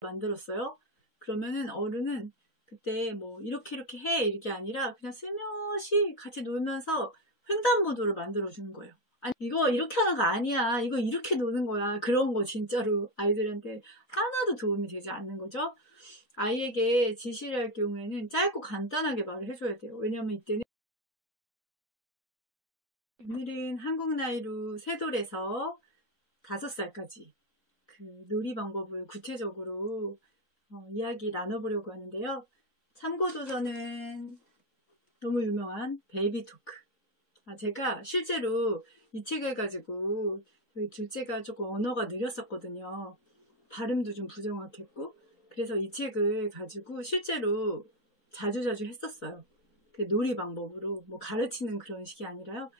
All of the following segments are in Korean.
만들었어요. 그러면은 어른은 그때 뭐 이렇게 해 이렇게 아니라 그냥 슬며시 같이 놀면서 횡단보도를 만들어주는 거예요. 아니 이거 이렇게 하는 거 아니야, 이거 이렇게 노는 거야, 그런 거 진짜로 아이들한테 하나도 도움이 되지 않는 거죠. 아이에게 지시를 할 경우에는 짧고 간단하게 말을 해줘야 돼요. 왜냐면 이때는 오늘은 한국 나이로 3돌에서 5살까지 그 놀이 방법을 구체적으로 이야기 나눠보려고 하는데요. 참고도서는 너무 유명한 베이비 토크. 제가 실제로 이 책을 가지고 저희 둘째가 조금 언어가 느렸었거든요. 발음도 좀 부정확했고, 그래서 이 책을 가지고 실제로 자주자주 했었어요. 그 놀이 방법으로 뭐 가르치는 그런 식이 아니라요.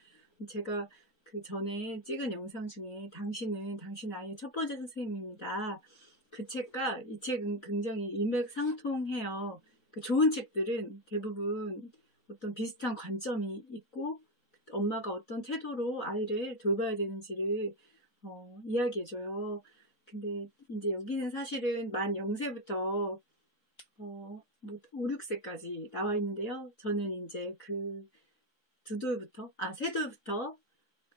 제가 그 전에 찍은 영상 중에 당신은 당신 아이의 첫 번째 선생님입니다. 그 책과 이 책은 굉장히 일맥상통해요. 그 좋은 책들은 대부분 어떤 비슷한 관점이 있고 엄마가 어떤 태도로 아이를 돌봐야 되는지를 이야기해줘요. 근데 이제 여기는 사실은 만 0세부터 뭐 5, 6세까지 나와 있는데요. 저는 이제 그 3돌부터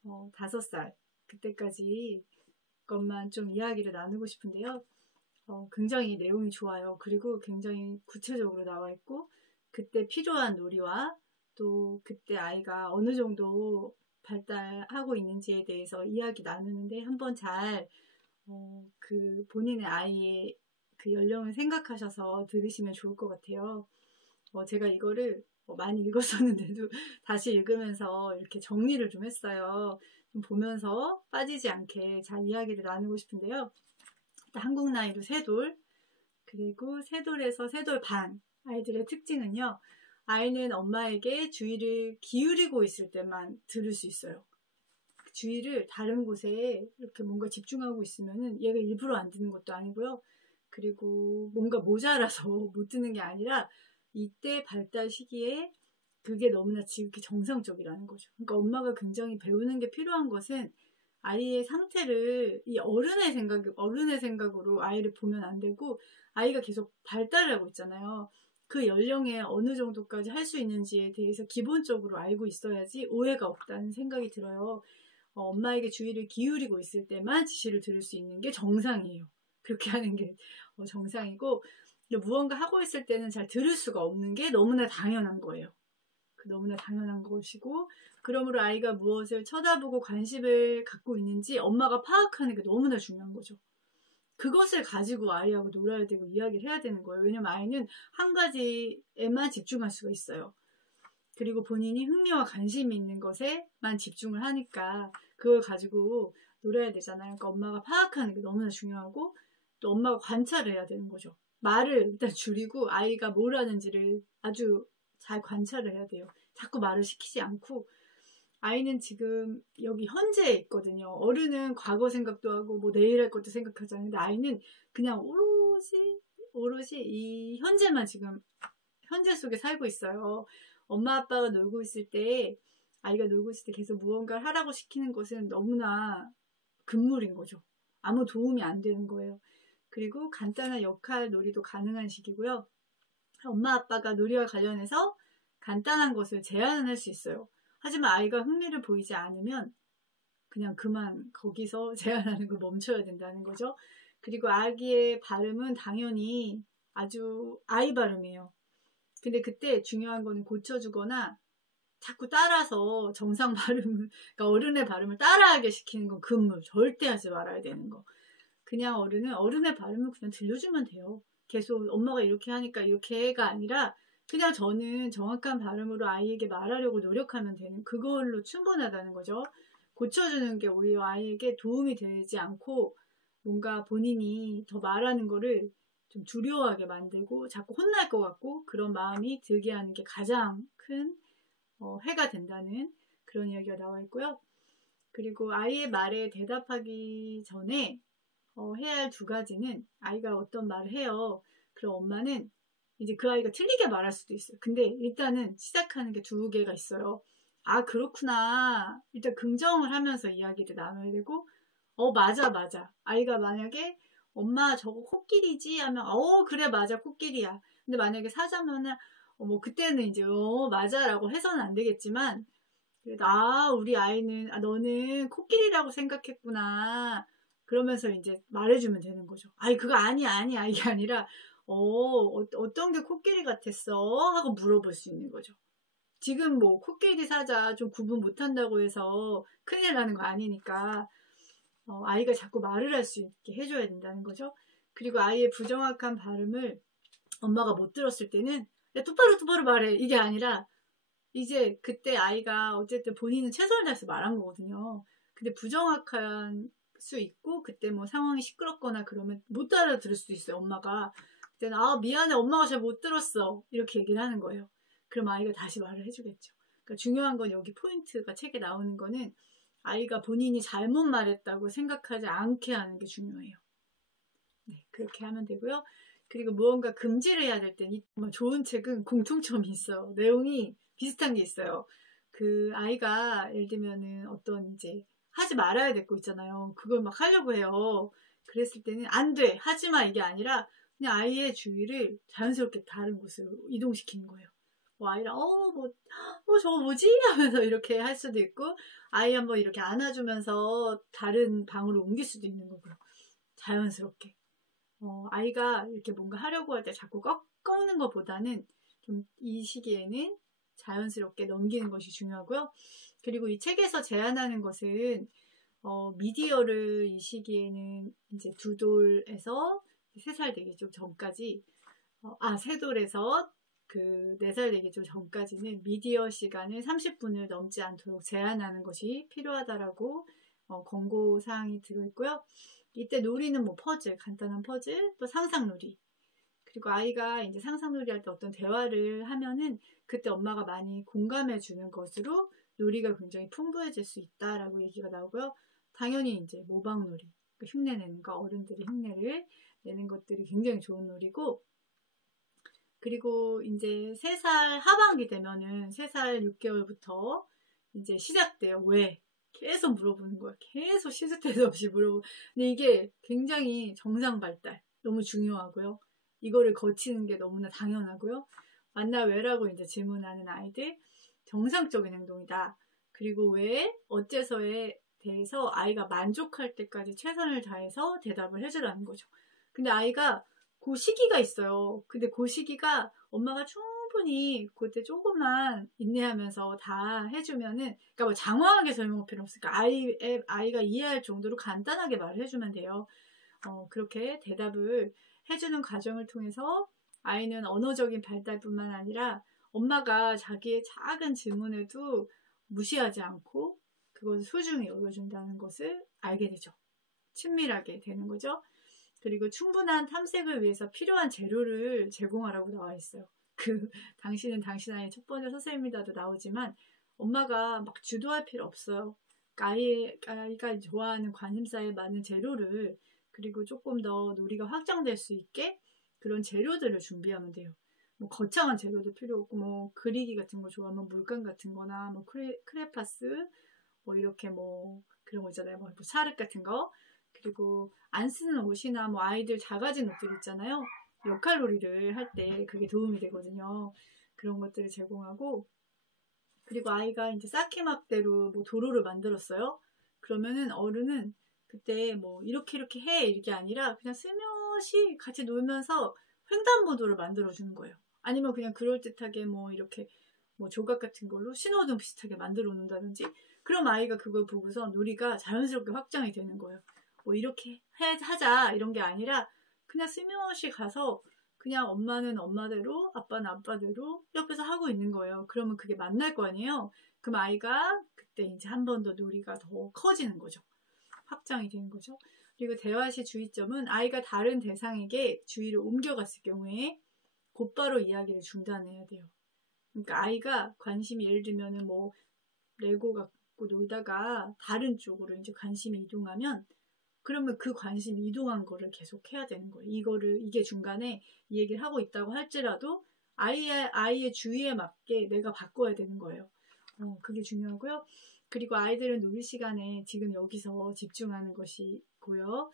5살 그때까지 것만 좀 이야기를 나누고 싶은데요. 굉장히 내용이 좋아요. 그리고 굉장히 구체적으로 나와 있고 그때 필요한 놀이와 또 그때 아이가 어느 정도 발달하고 있는지에 대해서 이야기 나누는데 한번 잘 그 본인의 아이의 그 연령을 생각하셔서 들으시면 좋을 것 같아요. 제가 이거를 많이 읽었었는데도 다시 읽으면서 이렇게 정리를 좀 했어요. 좀 보면서 빠지지 않게 잘 이야기를 나누고 싶은데요. 한국 나이로 3돌, 그리고 3돌에서 3돌 반 아이들의 특징은요. 아이는 엄마에게 주의를 기울이고 있을 때만 들을 수 있어요. 주의를 다른 곳에 이렇게 뭔가 집중하고 있으면은 얘가 일부러 안 듣는 것도 아니고요. 그리고 뭔가 모자라서 못 듣는 게 아니라 이때 발달 시기에 그게 너무나 지극히 정상적이라는 거죠. 그러니까 엄마가 굉장히 배우는 게 필요한 것은 아이의 상태를 이 어른의 생각으로 아이를 보면 안 되고 아이가 계속 발달을 하고 있잖아요. 그 연령에 어느 정도까지 할 수 있는지에 대해서 기본적으로 알고 있어야지 오해가 없다는 생각이 들어요. 엄마에게 주의를 기울이고 있을 때만 지시를 들을 수 있는 게 정상이에요. 그렇게 하는 게 정상이고 무언가 하고 있을 때는 잘 들을 수가 없는 게 너무나 당연한 거예요. 너무나 당연한 것이고 그러므로 아이가 무엇을 쳐다보고 관심을 갖고 있는지 엄마가 파악하는 게 너무나 중요한 거죠. 그것을 가지고 아이하고 놀아야 되고 이야기를 해야 되는 거예요. 왜냐면 아이는 한 가지에만 집중할 수가 있어요. 그리고 본인이 흥미와 관심이 있는 것에만 집중을 하니까 그걸 가지고 놀아야 되잖아요. 그러니까 엄마가 파악하는 게 너무나 중요하고 또 엄마가 관찰을 해야 되는 거죠. 말을 일단 줄이고 아이가 뭘 하는지를 아주 잘 관찰을 해야 돼요. 자꾸 말을 시키지 않고 아이는 지금 여기 현재에 있거든요. 어른은 과거 생각도 하고 뭐 내일 할 것도 생각하잖아요. 근데 아이는 그냥 오롯이 이 현재만 지금 현재 속에 살고 있어요. 엄마 아빠가 놀고 있을 때 아이가 놀고 있을 때 계속 무언가를 하라고 시키는 것은 너무나 금물인 거죠. 아무 도움이 안 되는 거예요. 그리고 간단한 역할 놀이도 가능한 시기고요. 엄마 아빠가 놀이와 관련해서 간단한 것을 제안을 할 수 있어요. 하지만 아이가 흥미를 보이지 않으면 그냥 그만 거기서 제안하는 걸 멈춰야 된다는 거죠. 그리고 아기의 발음은 당연히 아주 아이 발음이에요. 근데 그때 중요한 거는 고쳐주거나 자꾸 따라서 정상 발음을, 그러니까 어른의 발음을 따라하게 시키는 건 금물. 절대 하지 말아야 되는 거. 그냥 어른의 발음을 그냥 들려주면 돼요. 계속 엄마가 이렇게 하니까 이렇게 해가 아니라 그냥 저는 정확한 발음으로 아이에게 말하려고 노력하면 되는 그걸로 충분하다는 거죠. 고쳐주는 게 오히려 아이에게 도움이 되지 않고 뭔가 본인이 더 말하는 거를 좀 두려워하게 만들고 자꾸 혼날 것 같고 그런 마음이 들게 하는 게 가장 큰 해가 된다는 그런 이야기가 나와 있고요. 그리고 아이의 말에 대답하기 전에 해야 할 2가지는 아이가 어떤 말을 해요. 그럼 엄마는 이제 그 아이가 틀리게 말할 수도 있어요. 근데 일단은 시작하는 게 2개가 있어요. 아 그렇구나. 일단 긍정을 하면서 이야기를 나눠야 되고 맞아. 아이가 만약에 엄마 저거 코끼리지? 하면 그래 맞아 코끼리야. 근데 만약에 사자면은 뭐 그때는 이제 맞아라고 해서는 안 되겠지만 그래도 우리 아이는 너는 코끼리라고 생각했구나. 그러면서 이제 말해주면 되는 거죠. 아니 그거 아니야 이게 아니라 어떤 게 코끼리 같았어? 하고 물어볼 수 있는 거죠. 지금 뭐 코끼리 사자 좀 구분 못한다고 해서 큰일 나는 거 아니니까 아이가 자꾸 말을 할 수 있게 해줘야 된다는 거죠. 그리고 아이의 부정확한 발음을 엄마가 못 들었을 때는 야, 똑바로 말해 이게 아니라 이제 그때 아이가 어쨌든 본인은 최선을 다해서 말한 거거든요. 근데 부정확한 수 있고 그때 뭐 상황이 시끄럽거나 그러면 못 알아들을 수도 있어요. 엄마가 그때는 미안해 엄마가 잘 못 들었어 이렇게 얘기를 하는 거예요. 그럼 아이가 다시 말을 해주겠죠. 그러니까 중요한 건 여기 포인트가 책에 나오는 거는 아이가 본인이 잘못 말했다고 생각하지 않게 하는 게 중요해요. 네, 그렇게 하면 되고요. 그리고 무언가 금지를 해야 될 땐 좋은 책은 공통점이 있어요. 내용이 비슷한 게 있어요. 그 아이가 예를 들면은 어떤 이제 하지 말아야 될 거 있잖아요. 그걸 막 하려고 해요. 그랬을 때는 안 돼, 하지 마 이게 아니라 그냥 아이의 주의를 자연스럽게 다른 곳으로 이동시키는 거예요. 아이랑 저거 뭐지? 하면서 이렇게 할 수도 있고 아이 한번 이렇게 안아주면서 다른 방으로 옮길 수도 있는 거고요. 자연스럽게. 아이가 이렇게 뭔가 하려고 할 때 자꾸 꺾는 것보다는 좀 이 시기에는 자연스럽게 넘기는 것이 중요하고요. 그리고 이 책에서 제안하는 것은 미디어를 이 시기에는 이제 2돌에서 3살 되기 좀 전까지 3돌에서 그 4살 되기 좀 전까지는 미디어 시간을 30분을 넘지 않도록 제한하는 것이 필요하다라고 권고 사항이 들어있고요. 이때 놀이는 뭐 퍼즐, 간단한 퍼즐, 또 상상놀이. 그리고 아이가 이제 상상놀이 할 때 어떤 대화를 하면은 그때 엄마가 많이 공감해 주는 것으로 놀이가 굉장히 풍부해질 수 있다라고 얘기가 나오고요. 당연히 이제 모방놀이, 흉내내는 거, 어른들이 흉내를 내는 것들이 굉장히 좋은 놀이고, 그리고 이제 3살 하반기 되면은 3살 6개월부터 이제 시작돼요. 왜? 계속 물어보는 거야. 계속 시도 때도 없이 물어보고. 근데 이게 굉장히 정상 발달. 너무 중요하고요. 이거를 거치는 게 너무나 당연하고요. 만나 왜라고 이제 질문하는 아이들. 정상적인 행동이다. 그리고 왜? 어째서에 대해서 아이가 만족할 때까지 최선을 다해서 대답을 해주라는 거죠. 근데 아이가 그 시기가 있어요. 근데 그 시기가 엄마가 충분히 그때 조금만 인내하면서 다 해주면은, 그러니까 뭐 장황하게 설명할 필요 없으니까 아이가 이해할 정도로 간단하게 말을 해주면 돼요. 그렇게 대답을 해주는 과정을 통해서 아이는 언어적인 발달뿐만 아니라 엄마가 자기의 작은 질문에도 무시하지 않고 그것을 소중히 여겨준다는 것을 알게 되죠. 친밀하게 되는 거죠. 그리고 충분한 탐색을 위해서 필요한 재료를 제공하라고 나와 있어요. 당신은 당신 아이의 첫 번째 선생님이다도 나오지만 엄마가 막 주도할 필요 없어요. 아이가 좋아하는 관심사에 맞는 재료를, 그리고 조금 더 놀이가 확장될 수 있게 그런 재료들을 준비하면 돼요. 뭐 거창한 재료도 필요 없고, 뭐 그리기 같은 거 좋아하면 물감 같은 거나 뭐 크레파스 뭐 이렇게 뭐 그런 거 있잖아요. 뭐 샤르 같은 거. 그리고 안 쓰는 옷이나 뭐 아이들 작아진 옷들 있잖아요. 역할놀이를 할 때 그게 도움이 되거든요. 그런 것들을 제공하고, 그리고 아이가 이제 쌓기막대로 뭐 도로를 만들었어요. 그러면은 어른은 그때 뭐 이렇게 해 이게 아니라 그냥 슬며시 같이 놀면서 횡단보도를 만들어주는 거예요. 아니면 그냥 그럴듯하게 뭐 이렇게 뭐 조각 같은 걸로 신호등 비슷하게 만들어 놓는다든지, 그럼 아이가 그걸 보고서 놀이가 자연스럽게 확장이 되는 거예요. 뭐 이렇게 하자 이런 게 아니라 그냥 슬며시 가서 그냥 엄마는 엄마대로 아빠는 아빠대로 옆에서 하고 있는 거예요. 그러면 그게 만날 거 아니에요. 그럼 아이가 그때 이제 한 번 더 놀이가 더 커지는 거죠. 확장이 되는 거죠. 그리고 대화 시 주의점은 아이가 다른 대상에게 주의를 옮겨갔을 경우에 곧바로 이야기를 중단해야 돼요. 그러니까 아이가 관심이, 예를 들면은 뭐 레고 갖고 놀다가 다른 쪽으로 이제 관심이 이동하면, 그러면 그 관심이 이동한 거를 계속 해야 되는 거예요. 이게 중간에 이 얘기를 하고 있다고 할지라도 아이의 주의에 맞게 내가 바꿔야 되는 거예요. 그게 중요하고요. 그리고 아이들은 놀이 시간에 지금 여기서 집중하는 것이고요.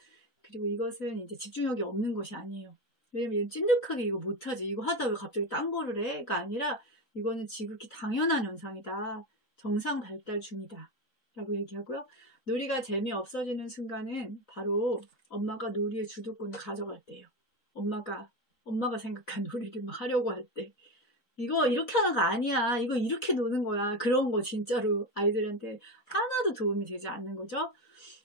그리고 이것은 이제 집중력이 없는 것이 아니에요. 왜냐면 얘는 찐득하게 이거 못하지. 이거 하다 왜 갑자기 딴 거를 해?가 아니라 이거는 지극히 당연한 현상이다. 정상 발달 중이다. 라고 얘기하고요. 놀이가 재미없어지는 순간은 바로 엄마가 놀이의 주도권을 가져갈 때예요. 엄마가 생각한 놀이를 막 하려고 할 때. 이거 이렇게 하는 거 아니야. 이거 이렇게 노는 거야. 그런 거 진짜로 아이들한테 하나도 도움이 되지 않는 거죠.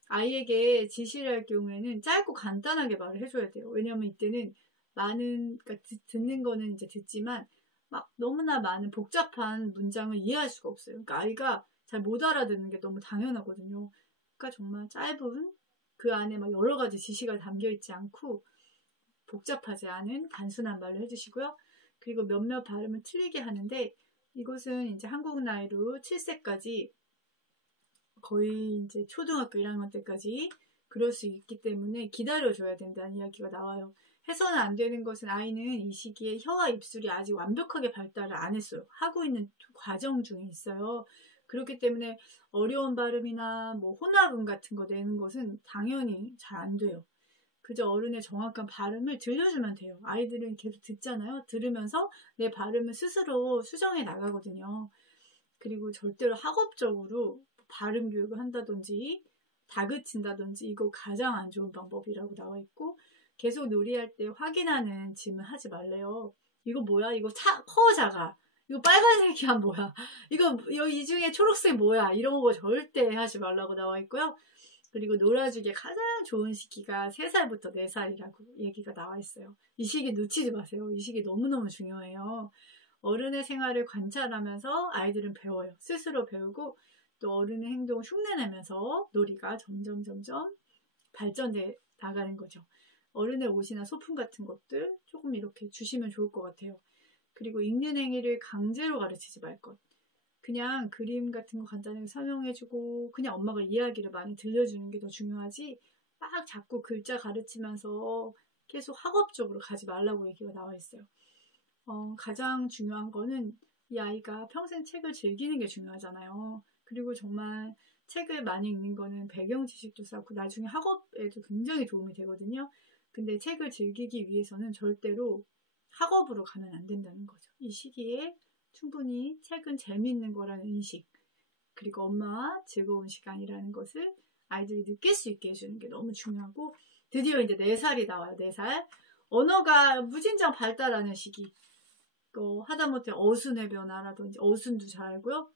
아이에게 지시를 할 경우에는 짧고 간단하게 말을 해줘야 돼요. 왜냐면 이때는 그러니까 듣는 거는 이제 듣지만 막 너무나 많은 복잡한 문장을 이해할 수가 없어요. 그러니까 아이가 잘 못 알아듣는 게 너무 당연하거든요. 그러니까 정말 짧은 그 안에 막 여러 가지 지시가 담겨 있지 않고 복잡하지 않은 단순한 말로 해주시고요. 그리고 몇몇 발음을 틀리게 하는데 이것은 이제 한국 나이로 7세까지 거의 이제 초등학교 1학년 때까지 그럴 수 있기 때문에 기다려줘야 된다는 이야기가 나와요. 해서는 안 되는 것은 아이는 이 시기에 혀와 입술이 아직 완벽하게 발달을 안 했어요. 하고 있는 과정 중에 있어요. 그렇기 때문에 어려운 발음이나 뭐 혼합음 같은 거 내는 것은 당연히 잘 안 돼요. 그저 어른의 정확한 발음을 들려주면 돼요. 아이들은 계속 듣잖아요. 들으면서 내 발음을 스스로 수정해 나가거든요. 그리고 절대로 학업적으로 발음 교육을 한다든지 다그친다든지 이거 가장 안 좋은 방법이라고 나와 있고 계속 놀이할 때 확인하는 질문 하지 말래요. 이거 뭐야? 이거 커 작아? 이거 빨간색이야 뭐야? 이거 이 중에 초록색 뭐야? 이런 거 절대 하지 말라고 나와 있고요. 그리고 놀아주기에 가장 좋은 시기가 3살부터 4살이라고 얘기가 나와 있어요. 이 시기 놓치지 마세요. 이 시기 너무너무 중요해요. 어른의 생활을 관찰하면서 아이들은 배워요. 스스로 배우고 또 어른의 행동을 흉내내면서 놀이가 점점 발전돼 나가는 거죠. 어른의 옷이나 소품 같은 것들 조금 이렇게 주시면 좋을 것 같아요. 그리고 읽는 행위를 강제로 가르치지 말 것. 그냥 그림 같은 거 간단하게 설명해주고 그냥 엄마가 이야기를 많이 들려주는 게 더 중요하지 막 자꾸 글자 가르치면서 계속 학업적으로 가지 말라고 얘기가 나와 있어요. 가장 중요한 거는 이 아이가 평생 책을 즐기는 게 중요하잖아요. 그리고 정말 책을 많이 읽는 거는 배경 지식도 쌓고 나중에 학업에도 굉장히 도움이 되거든요. 근데 책을 즐기기 위해서는 절대로 학업으로 가면 안 된다는 거죠. 이 시기에 충분히 책은 재미있는 거라는 인식 그리고 엄마와 즐거운 시간이라는 것을 아이들이 느낄 수 있게 해주는 게 너무 중요하고 드디어 이제 4살이 나와요. 4살. 언어가 무진장 발달하는 시기. 하다못해 어순의 변화라든지 어순도 잘 알고요.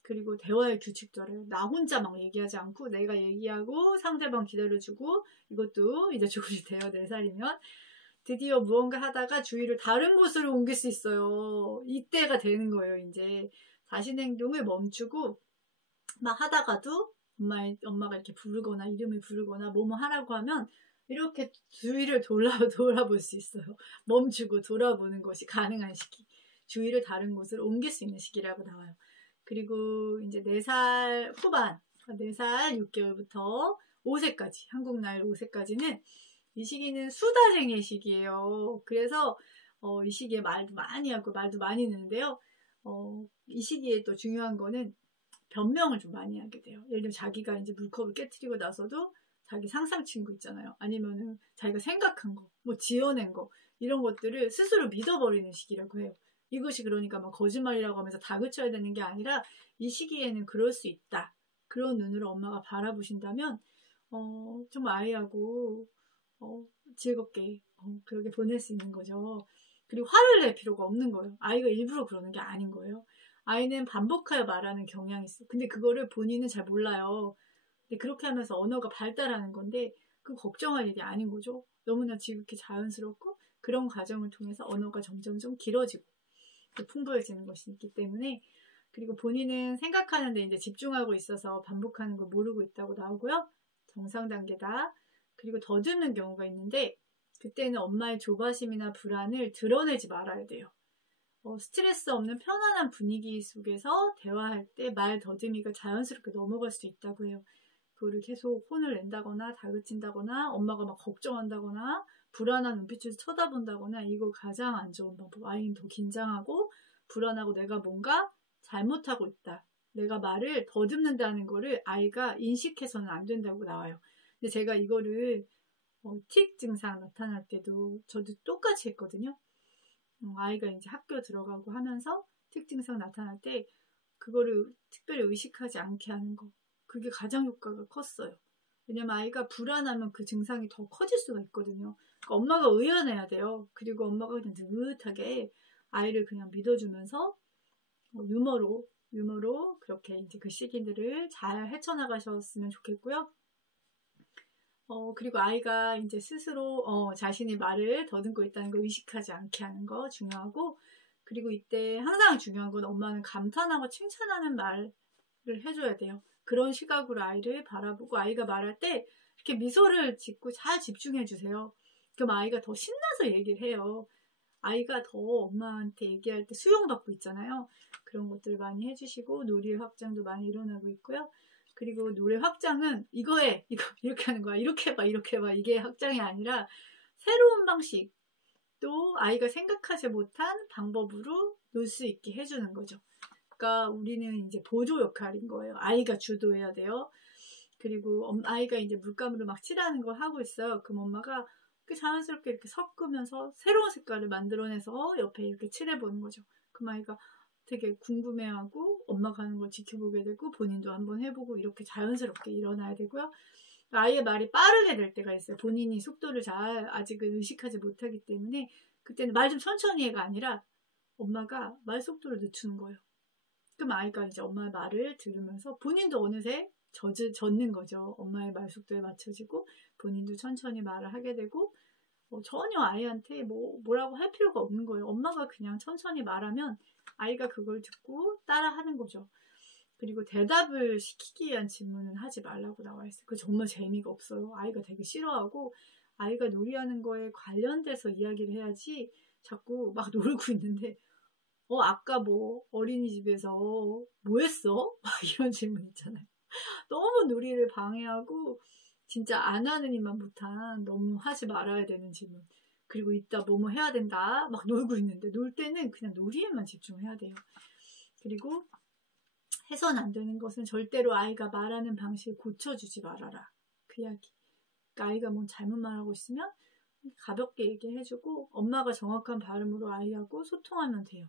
그리고 대화의 규칙도 알아요. 나 혼자 막 얘기하지 않고 내가 얘기하고 상대방 기다려주고 이것도 이제 조금씩 돼요. 4살이면. 드디어 무언가 하다가 주의를 다른 곳으로 옮길 수 있어요. 이때가 되는 거예요. 이제 자신의 행동을 멈추고 막 하다가도 엄마가 이렇게 부르거나 이름을 부르거나 뭐뭐 하라고 하면 이렇게 주위를 돌아볼 수 있어요. 멈추고 돌아보는 것이 가능한 시기. 주위를 다른 곳으로 옮길 수 있는 시기라고 나와요. 그리고 이제 4살 후반, 4살 6개월부터 5세까지, 한국 나이 5세까지는 이 시기는 수다쟁이 시기예요. 그래서 이 시기에 말도 많이 하고 말도 많이 듣는데요. 이 시기에 또 중요한 거는 변명을 좀 많이 하게 돼요. 예를 들면 자기가 이제 물컵을 깨트리고 나서도 자기 상상 친구 있잖아요. 아니면은 자기가 생각한 거, 뭐 지어낸 거 이런 것들을 스스로 믿어버리는 시기라고 해요. 이것이 그러니까 막 거짓말이라고 하면서 다그쳐야 되는 게 아니라 이 시기에는 그럴 수 있다. 그런 눈으로 엄마가 바라보신다면 정말 아이하고 즐겁게 그렇게 보낼 수 있는 거죠. 그리고 화를 낼 필요가 없는 거예요. 아이가 일부러 그러는 게 아닌 거예요. 아이는 반복하여 말하는 경향이 있어요. 근데 그거를 본인은 잘 몰라요. 근데 그렇게 하면서 언어가 발달하는 건데 그 걱정할 일이 아닌 거죠. 너무나 지극히 자연스럽고 그런 과정을 통해서 언어가 점점 길어지고 풍부해지는 것이 있기 때문에 그리고 본인은 생각하는데 이제 집중하고 있어서 반복하는 걸 모르고 있다고 나오고요. 정상 단계다. 그리고 더듬는 경우가 있는데 그때는 엄마의 조바심이나 불안을 드러내지 말아야 돼요. 스트레스 없는 편안한 분위기 속에서 대화할 때 말 더듬이가 자연스럽게 넘어갈 수 있다고 해요. 그거를 계속 혼을 낸다거나 다그친다거나 엄마가 막 걱정한다거나 불안한 눈빛으로 쳐다본다거나 이거 가장 안 좋은 방법. 아이는 더 긴장하고 불안하고 내가 뭔가 잘못하고 있다. 내가 말을 더듬는다는 거를 아이가 인식해서는 안 된다고 나와요. 근데 제가 이거를 틱 증상 나타날 때도 저도 똑같이 했거든요. 아이가 이제 학교 들어가고 하면서 틱 증상 나타날 때 그거를 특별히 의식하지 않게 하는 거. 그게 가장 효과가 컸어요. 왜냐면 아이가 불안하면 그 증상이 더 커질 수가 있거든요. 그러니까 엄마가 의연해야 돼요. 그리고 엄마가 그냥 느긋하게 아이를 그냥 믿어주면서 유머로 그렇게 이제 그 시기들을 잘 헤쳐나가셨으면 좋겠고요. 그리고 아이가 이제 스스로 자신이 말을 더듬고 있다는 걸 의식하지 않게 하는 거 중요하고, 그리고 이때 항상 중요한 건 엄마는 감탄하고 칭찬하는 말을 해줘야 돼요. 그런 시각으로 아이를 바라보고 아이가 말할 때 이렇게 미소를 짓고 잘 집중해 주세요. 그럼 아이가 더 신나서 얘기를 해요. 아이가 더 엄마한테 얘기할 때 수용받고 있잖아요. 그런 것들을 많이 해주시고 놀이의 확장도 많이 일어나고 있고요. 그리고 노래 확장은 이거 이렇게 하는 거야, 이렇게 해봐 이게 확장이 아니라 새로운 방식, 또 아이가 생각하지 못한 방법으로 놀 수 있게 해주는 거죠. 그러니까 우리는 이제 보조 역할인 거예요. 아이가 주도해야 돼요. 그리고 아이가 이제 물감으로 막 칠하는 걸 하고 있어요. 그럼 엄마가 자연스럽게 이렇게 섞으면서 새로운 색깔을 만들어내서 옆에 이렇게 칠해보는 거죠. 그럼 아이가 되게 궁금해하고 엄마가 하는 걸 지켜보게 되고 본인도 한번 해보고 이렇게 자연스럽게 일어나야 되고요. 아이의 말이 빠르게 될 때가 있어요. 본인이 속도를 잘 아직은 의식하지 못하기 때문에 그때는 말 좀 천천히 해가 아니라 엄마가 말 속도를 늦추는 거예요. 그럼 아이가 이제 엄마의 말을 들으면서 본인도 어느새 젖는 거죠. 엄마의 말 속도에 맞춰지고 본인도 천천히 말을 하게 되고 전혀 아이한테 뭐라고 할 필요가 없는 거예요. 엄마가 그냥 천천히 말하면 아이가 그걸 듣고 따라하는 거죠. 그리고 대답을 시키기 위한 질문은 하지 말라고 나와 있어요. 그거 정말 재미가 없어요. 아이가 되게 싫어하고 아이가 놀이하는 거에 관련돼서 이야기를 해야지 자꾸 막 놀고 있는데 아까 뭐 어린이집에서 뭐 했어? 막 이런 질문 있잖아요. 너무 놀이를 방해하고 진짜 안 하는 이만 못한 너무 하지 말아야 되는 질문. 그리고 이따 뭐뭐 해야 된다. 막 놀고 있는데 놀 때는 그냥 놀이에만 집중해야 돼요. 그리고 해선 안 되는 것은 절대로 아이가 말하는 방식을 고쳐주지 말아라. 그 이야기. 그러니까 아이가 뭐 잘못 말하고 있으면 가볍게 얘기해주고 엄마가 정확한 발음으로 아이하고 소통하면 돼요.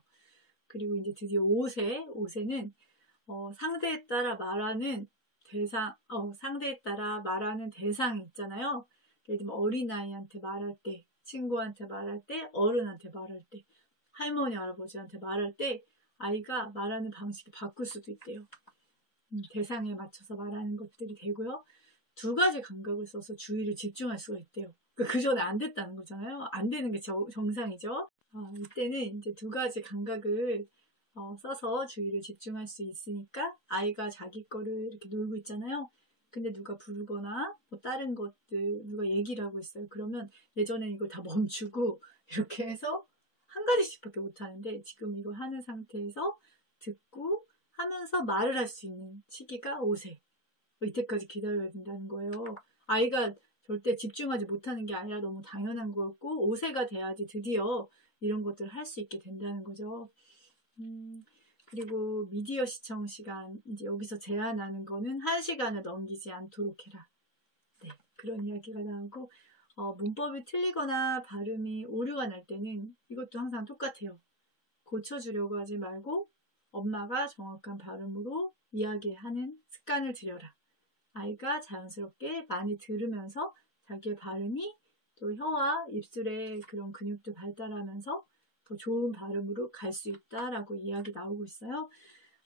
그리고 이제 드디어 5세는 상대에 따라 말하는 대상이 있잖아요. 예를 들면 어린아이한테 말할 때, 친구한테 말할 때, 어른한테 말할 때, 할머니, 할아버지한테 말할 때 아이가 말하는 방식이 바꿀 수도 있대요. 대상에 맞춰서 말하는 것들이 되고요. 2가지 감각을 써서 주의를 집중할 수가 있대요. 그 전에 안 됐다는 거잖아요. 안 되는 게 정상이죠. 이때는 이제 2가지 감각을 써서 주의를 집중할 수 있으니까 아이가 자기 거를 이렇게 놀고 있잖아요. 근데 누가 부르거나 뭐 다른 것들 누가 얘기를 하고 있어요. 그러면 예전엔 이걸 다 멈추고 이렇게 해서 1가지씩밖에 못하는데 지금 이걸 하는 상태에서 듣고 하면서 말을 할 수 있는 시기가 5세. 이때까지 기다려야 된다는 거예요. 아이가 절대 집중하지 못하는 게 아니라 너무 당연한 것 같고 5세가 돼야지 드디어 이런 것들을 할 수 있게 된다는 거죠. 그리고 미디어 시청 시간 이제 여기서 제한하는 거는 1시간을 넘기지 않도록 해라. 네, 그런 이야기가 나오고 문법이 틀리거나 발음이 오류가 날 때는 이것도 항상 똑같아요. 고쳐주려고 하지 말고 엄마가 정확한 발음으로 이야기하는 습관을 들여라. 아이가 자연스럽게 많이 들으면서 자기의 발음이 또 혀와 입술의 그런 근육도 발달하면서 더 좋은 발음으로 갈 수 있다라고 이야기 나오고 있어요.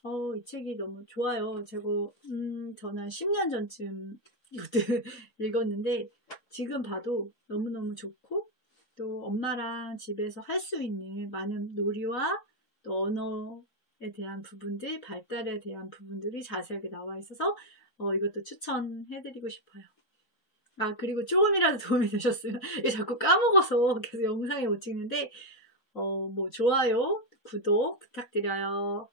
이 책이 너무 좋아요. 제가 저는 10년 전쯤 이것도 읽었는데 지금 봐도 너무너무 좋고 또 엄마랑 집에서 할 수 있는 많은 놀이와 또 언어에 대한 부분들, 발달에 대한 부분들이 자세하게 나와 있어서 이것도 추천해드리고 싶어요. 그리고 조금이라도 도움이 되셨으면 자꾸 까먹어서 계속 영상에 못 찍는데 좋아요, 구독 부탁드려요.